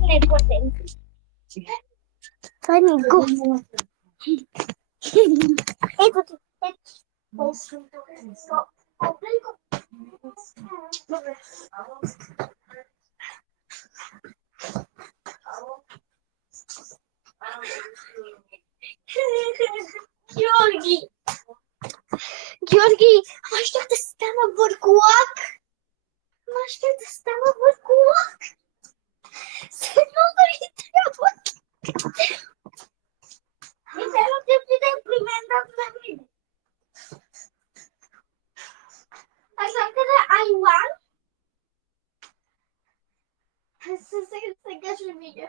Не платен. Това е него. Ето ти. Добре. Георги! Георги, ама ще да стана върколак! Ама ще да стана върколак! Седно дори трябва! И сега ще отиде при мен да ме. Аз съм къде Айлан. Сега ще видя.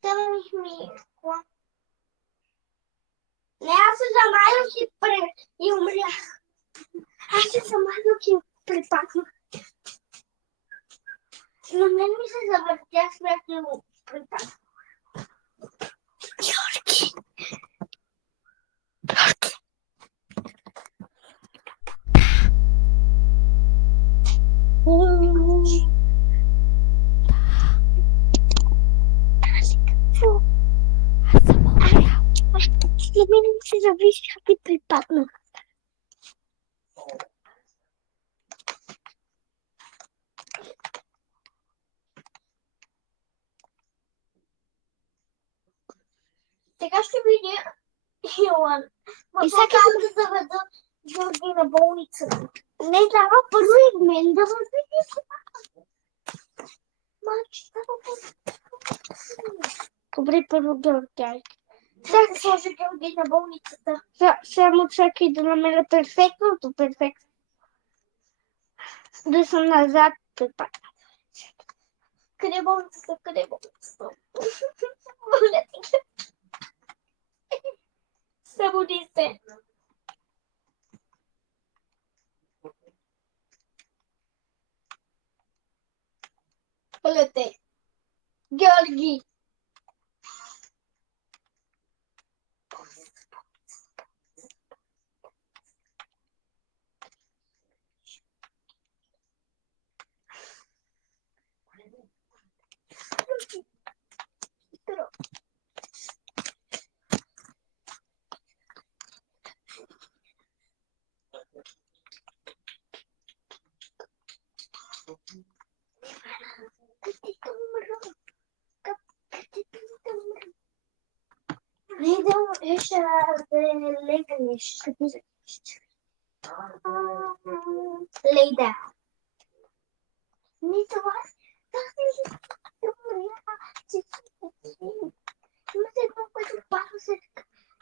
Там ми кола. Не, аз се замайох и умрях. Аз се замайох и припакнах. Но мен ми се завъртях смях и му припакнах. Георги! Аз съм умрял. След мен ми се зависих и припаднах. Сега ще видя Илан. И сега да заведа Георги на болницата. Не, трябва първо и мен да възведи това. Мачи, добре, първо Георги. Сега да сложа Георги на болницата. Само чакай да намеря перфектното. Да съм назад. Къде е болницата? Къде е болницата? Моля ти. Събуди се. Моля те. Георги. Ще легнеш. Лейда. Не това. Имате едно, което пада след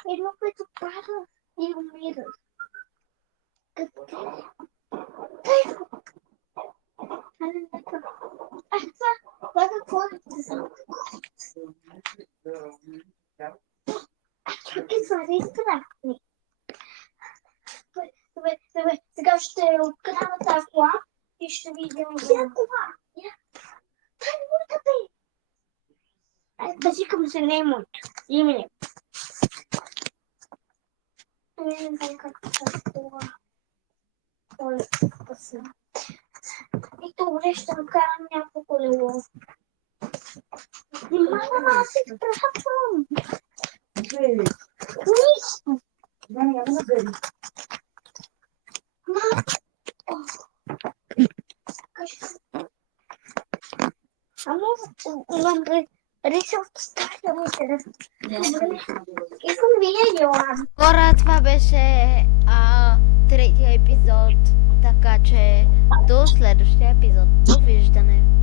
едно, което пада и умира. Къде? Това какво е? Чакай, свари страхни. Добре, сега ще открадна тази кола и ще видим... Коя кола? Това е моята, бе! Базикам се, не е моето. Имене. Не знам как тази кола. Ой, спасибо. И добре, ще накарам няколко лево. Мама, аз се страхвам. Нищо. Няма да бъде. Решил да стане ми интересно. Искам видео. Хора, това беше третия епизод, така че до следващия епизод. Довиждане!